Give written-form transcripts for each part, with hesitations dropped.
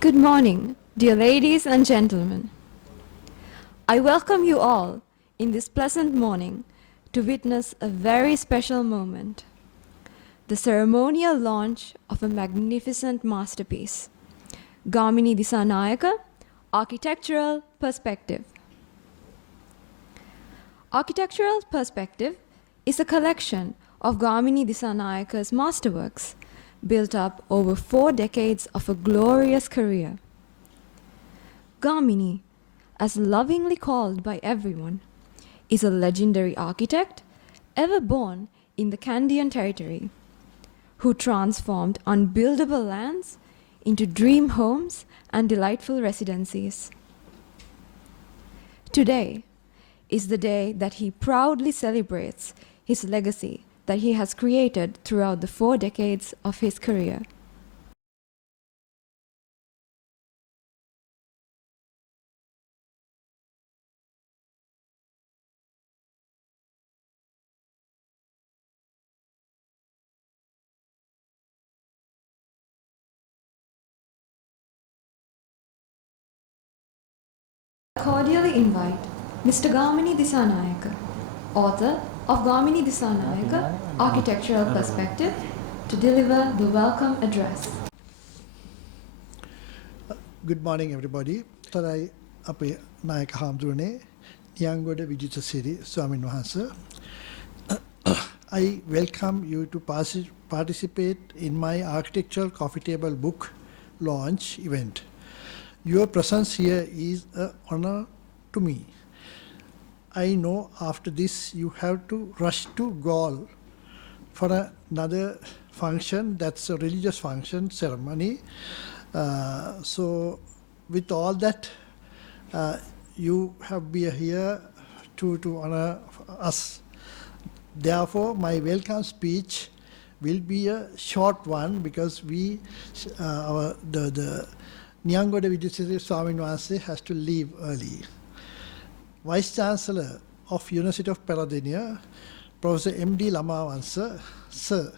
Good morning, dear ladies and gentlemen. I welcome you all in this pleasant morning to witness a very special moment, the ceremonial launch of a magnificent masterpiece, Gamini Dissanayaka, Architectural Perspective. Architectural Perspective is a collection of Gamini Dissanayaka's masterworks built up over 4 decades of a glorious career. Gamini, as lovingly called by everyone, is a legendary architect ever born in the Kandyan territory, who transformed unbuildable lands into dream homes and delightful residencies. Today is the day that he proudly celebrates his legacy that he has created throughout the 4 decades of his career. I cordially invite Mr. Gamini Dissanayaka, author of Gamini Dissanayaka, Architectural Perspective, to deliver the welcome address. Good morning, everybody. Today, අපේ නායක හාමුදුරනේ නියංගොඩ විජිතසිරි ස්වාමීන් වහන්සේ. I welcome you to participate in my architectural coffee table book launch event. Your presence here is an honor to me. I know after this you have to rush to Gaul for another function, that's a religious function, ceremony. So with all that, you have been here to honor us. Therefore, my welcome speech will be a short one because the Nyangoda Vidyasiri Swami Nwanse has to leave early. Vice Chancellor of University of Peradeniya, Professor M.D. Lamawansa, Sir,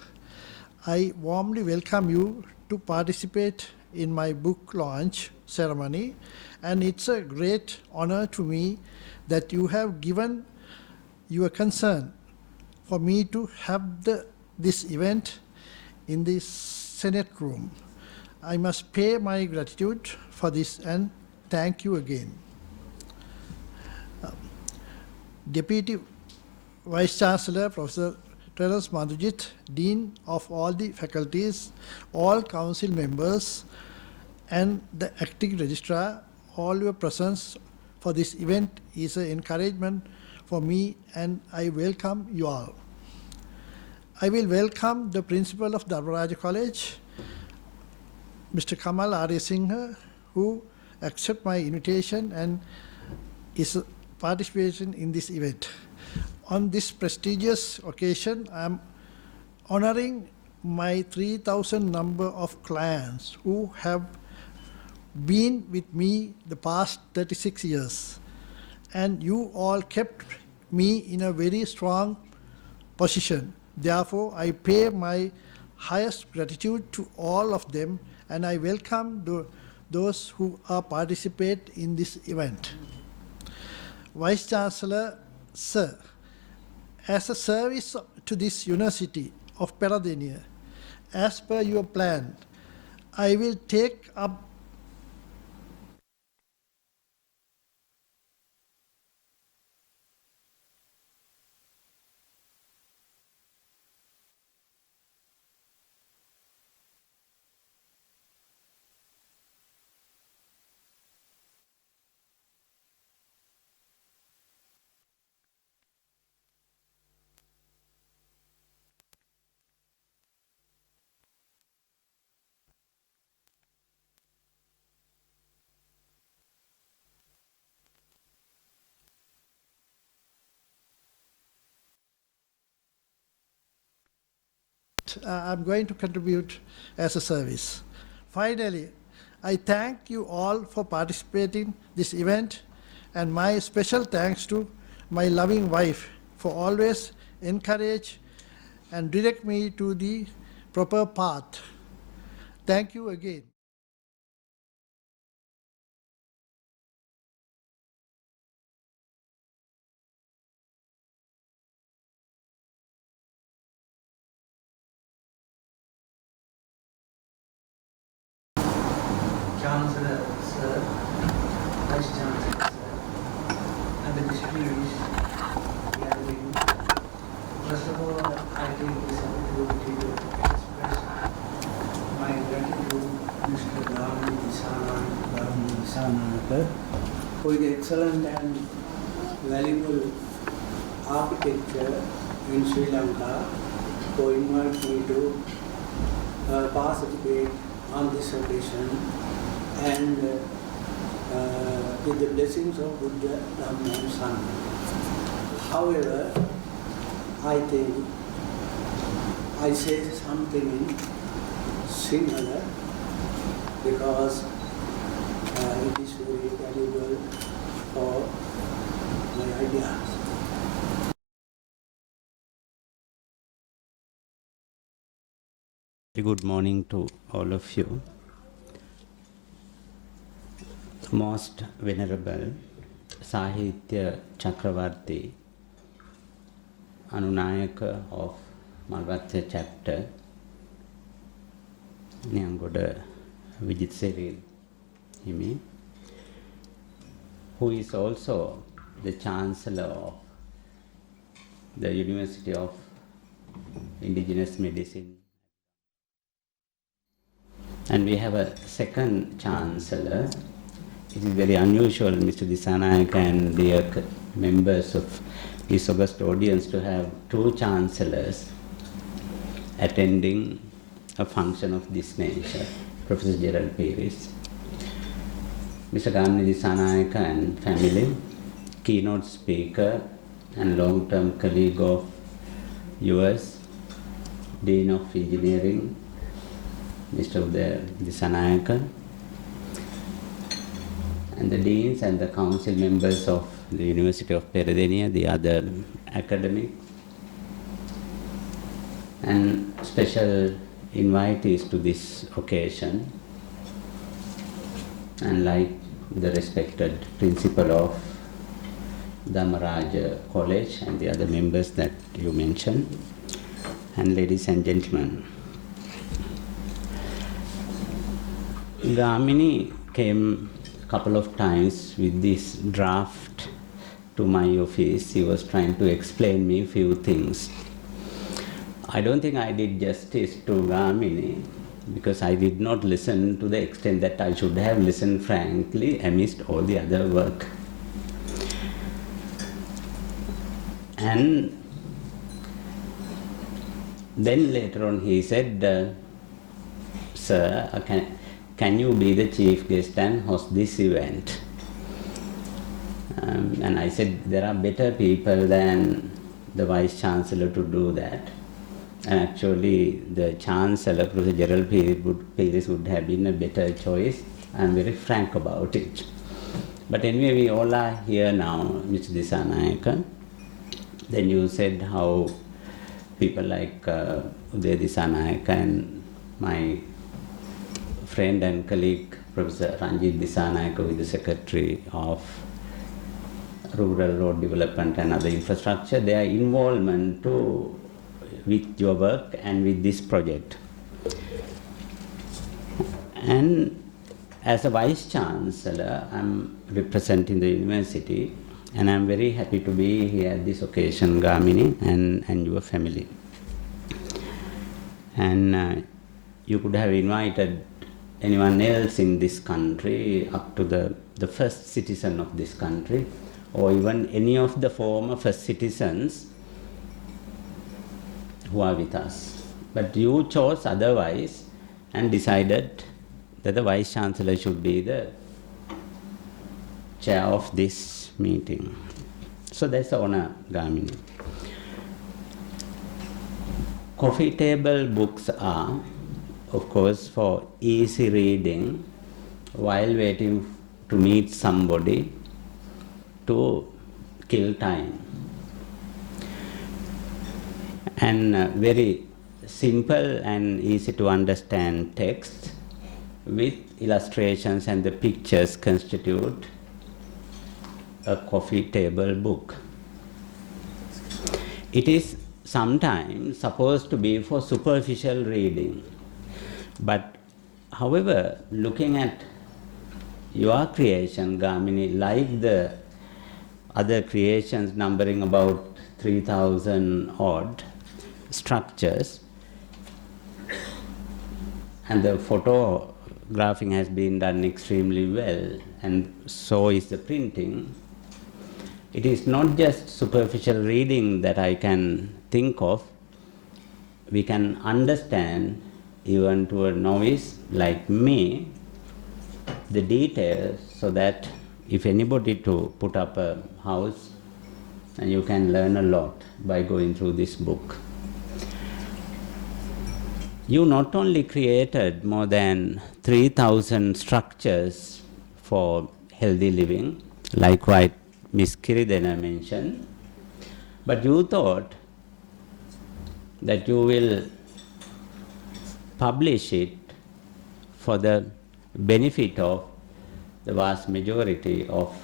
I warmly welcome you to participate in my book launch ceremony, and it's a great honor to me that you have given your concern for me to have this event in the Senate room. I must pay my gratitude for this and thank you again. Deputy Vice Chancellor Professor Terence Madhujit, Dean of all the faculties, all council members, and the acting registrar, all your presence for this event is an encouragement for me, and I welcome you all. I will welcome the principal of Dharmaraja College, Mr. Kamal Arya Singha, who accepted my invitation and is participating in this event. On this prestigious occasion, I am honoring my 3,000 number of clients who have been with me the past 36 years. And you all kept me in a very strong position. Therefore, I pay my highest gratitude to all of them, and I welcome those who are participate in this event. Vice Chancellor, Sir, as a service to this University of Peradeniya, as per your plan, I will take up I'm going to contribute as a service. Finally, I thank you all for participating this event, and my special thanks to my loving wife for always encourage and direct me to the proper path. Thank you again. Chancellor, sir, Vice Chancellor, sir, and the distinguished gathering. First of all, I take this opportunity to express my gratitude to Mr. Gamini Dissanayaka for the excellent and valuable architecture in Sri Lanka for inviting me to participate on this occasion and with the blessings of Buddha, Dhamma and Sangha. However, I think I say something in Sinhala because it is very valuable for my ideas. Good morning to all of you. Most Venerable Sahitya Chakravarti, Anunayaka of Malvatya chapter, Nyangoda Vijitseri Himi, who is also the Chancellor of the University of Indigenous Medicine. And we have a second Chancellor. It is very unusual, Mr. Dissanayaka and dear members of his august audience, to have two Chancellors attending a function of this nature. Professor Gerald Pires, Mr. Gamini Dissanayaka and family, keynote speaker and long-term colleague of yours, Dean of Engineering, Mr. Dissanayaka, and the deans and the council members of the University of Peradeniya, the other academics, and special invitees to this occasion, and like the respected principal of Dhamaraja College and the other members that you mentioned, and ladies and gentlemen. Gamini came a couple of times with this draft to my office. He was trying to explain me a few things. I don't think I did justice to Gamini because I did not listen to the extent that I should have listened frankly amidst all the other work. And then later on he said, sir, can you be the chief guest and host this event? And I said, there are better people than the Vice Chancellor to do that. And actually, the Chancellor, Professor Gerald Pires, would have been a better choice. I am very frank about it. But anyway, we all are here now, Mr. Dissanayaka. Then you said how people like Uday Dissanayaka and my friend and colleague, Professor Ranjit Dissanayaka, who is the Secretary of Rural Road Development and other infrastructure, their involvement with your work and with this project. And as a Vice Chancellor, I'm representing the university, and I'm very happy to be here at this occasion, Gamini, and your family. And you could have invited anyone else in this country, up to the first citizen of this country, or even any of the former first citizens who are with us. But you chose otherwise and decided that the Vice Chancellor should be the chair of this meeting. So that's the honor, Gamini. Coffee table books are, of course, for easy reading while waiting to meet somebody, to kill time. And very simple and easy to understand text with illustrations and the pictures constitute a coffee table book. It is sometimes supposed to be for superficial reading. But however, looking at your creation, Gamini, like the other creations numbering about 3,000 odd structures, and the photographing has been done extremely well, and so is the printing. It is not just superficial reading that I can think of. We can understand, even to a novice like me, the details, so that if anybody to put up a house, and you can learn a lot by going through this book. You not only created more than 3,000 structures for healthy living, like what Ms. Kiridena mentioned, but you thought that you will publish it for the benefit of the vast majority of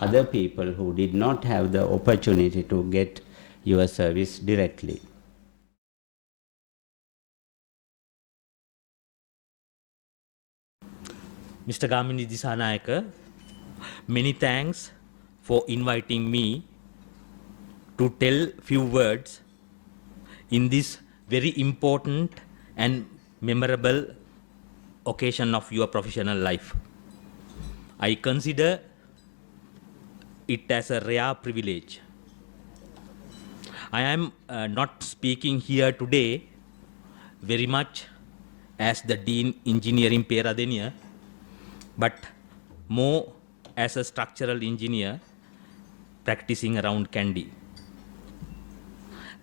other people who did not have the opportunity to get your service directly. Mr. Gamini Dissanayaka, many thanks for inviting me to tell few words in this very important and memorable occasion of your professional life. I consider it as a rare privilege. I am not speaking here today very much as the Dean Engineering Peradeniya, but more as a structural engineer practicing around Kandy.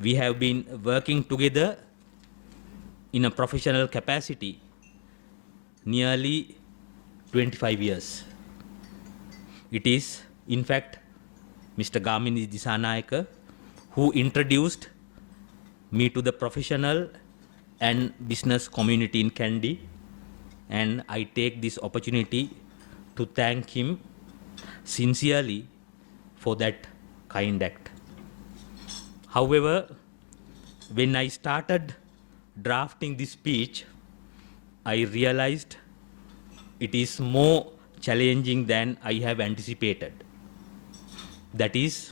We have been working together in a professional capacity nearly 25 years. It is, in fact, Mr. Gamini Dissanayaka who introduced me to the professional and business community in Kandy, and I take this opportunity to thank him sincerely for that kind act. However, when I started drafting this speech, I realized it is more challenging than I have anticipated. That is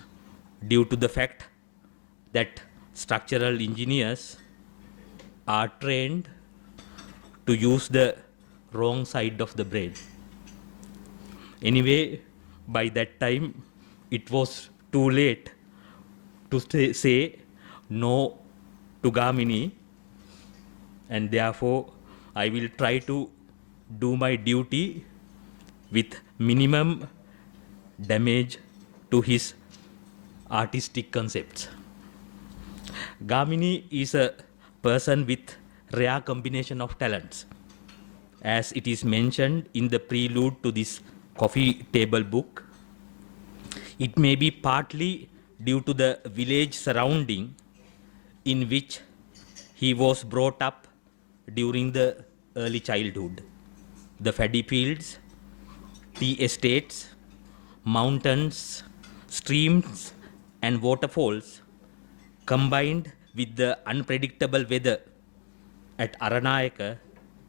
due to the fact that structural engineers are trained to use the wrong side of the brain. Anyway, by that time, it was too late to say no to Gamini, and therefore I will try to do my duty with minimum damage to his artistic concepts. Gamini is a person with rare combination of talents. As it is mentioned in the prelude to this coffee table book, it may be partly due to the village surrounding in which he was brought up during the early childhood. The paddy fields, tea estates, mountains, streams, and waterfalls, combined with the unpredictable weather at Aranayaka,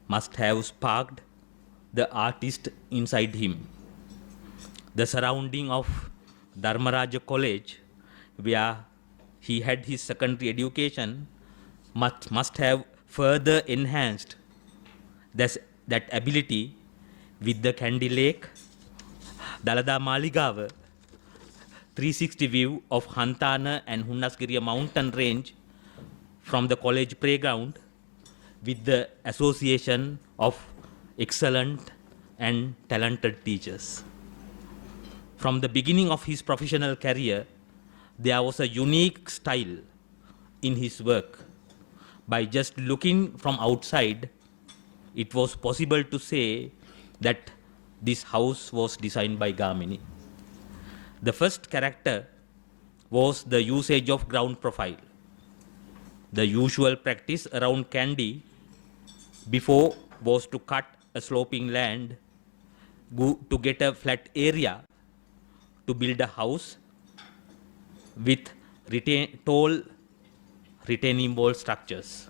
must have sparked the artist inside him. The surrounding of Dharmaraja College, where he had his secondary education, must have further enhanced that ability with the Kandy Lake, Dalada Maligawa, 360 view of Hantana and Hunnasgiriya mountain range from the college playground, with the association of excellent and talented teachers. From the beginning of his professional career, there was a unique style in his work. By just looking from outside, it was possible to say that this house was designed by Gamini. The first character was the usage of ground profile. The usual practice around Kandy before was to cut a sloping land to get a flat area to build a house with tall retaining wall structures.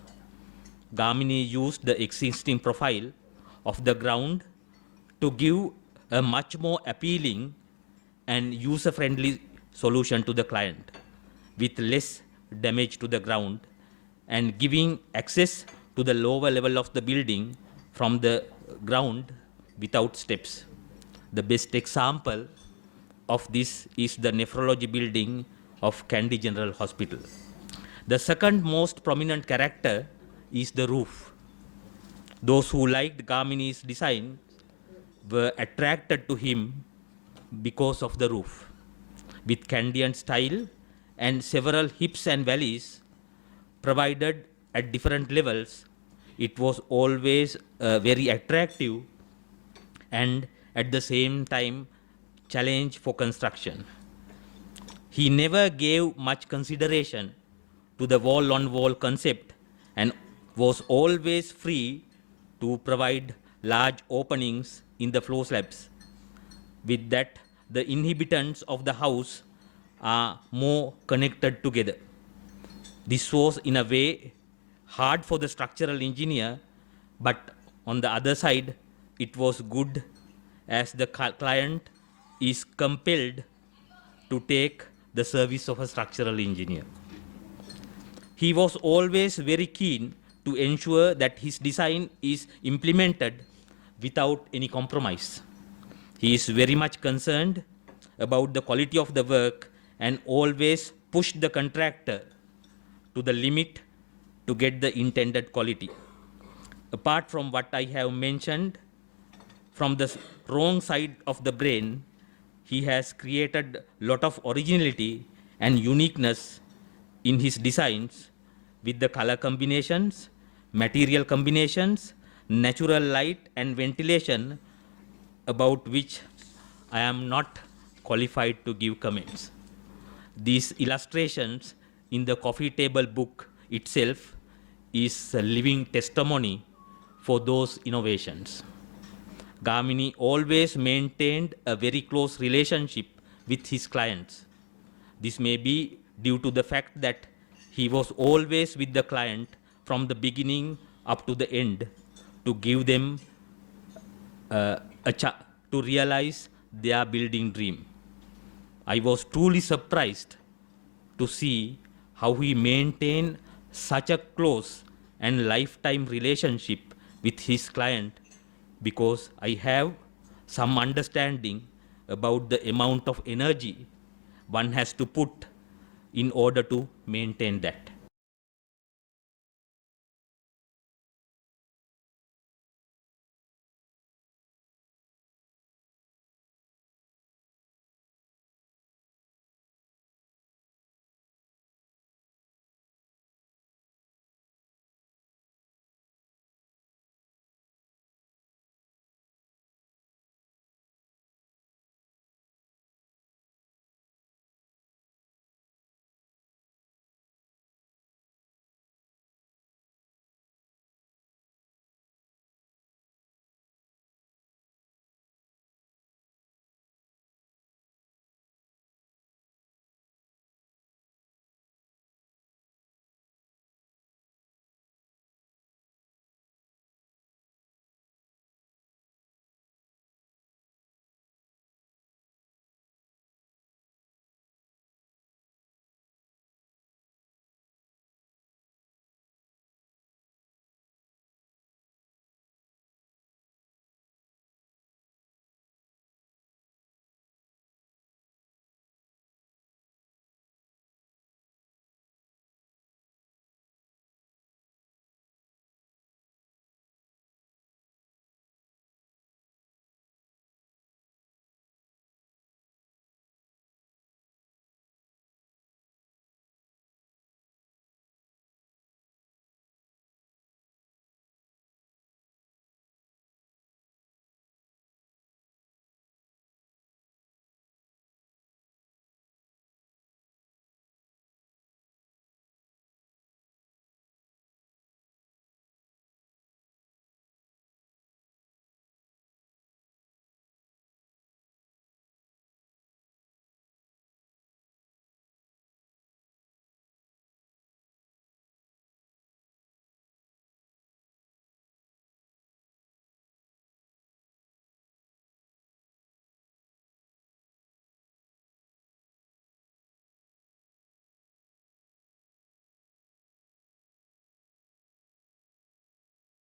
Gamini used the existing profile of the ground to give a much more appealing and user-friendly solution to the client with less damage to the ground and giving access to the lower level of the building from the ground without steps. The best example of this is the nephrology building of Kandy General Hospital. The second most prominent character is the roof. Those who liked Gamini's design were attracted to him because of the roof. With Kandian style and several hips and valleys provided at different levels, it was always very attractive and at the same time challenge for construction. He never gave much consideration to the wall-on-wall concept and was always free to provide large openings in the floor slabs. With that, the inhabitants of the house are more connected together. This was in a way hard for the structural engineer, but on the other side, it was good as the client is compelled to take the service of a structural engineer. He was always very keen to ensure that his design is implemented without any compromise. He is very much concerned about the quality of the work and always pushed the contractor to the limit to get the intended quality. Apart from what I have mentioned, from the wrong side of the brain, he has created a lot of originality and uniqueness in his designs with the color combinations, material combinations, natural light and ventilation, about which I am not qualified to give comments. These illustrations in the coffee table book itself is a living testimony for those innovations. Gamini always maintained a very close relationship with his clients. This may be due to the fact that he was always with the client from the beginning up to the end to give them to realize their building dream. I was truly surprised to see how he maintained such a close and lifetime relationship with his client, because I have some understanding about the amount of energy one has to put in order to maintain that.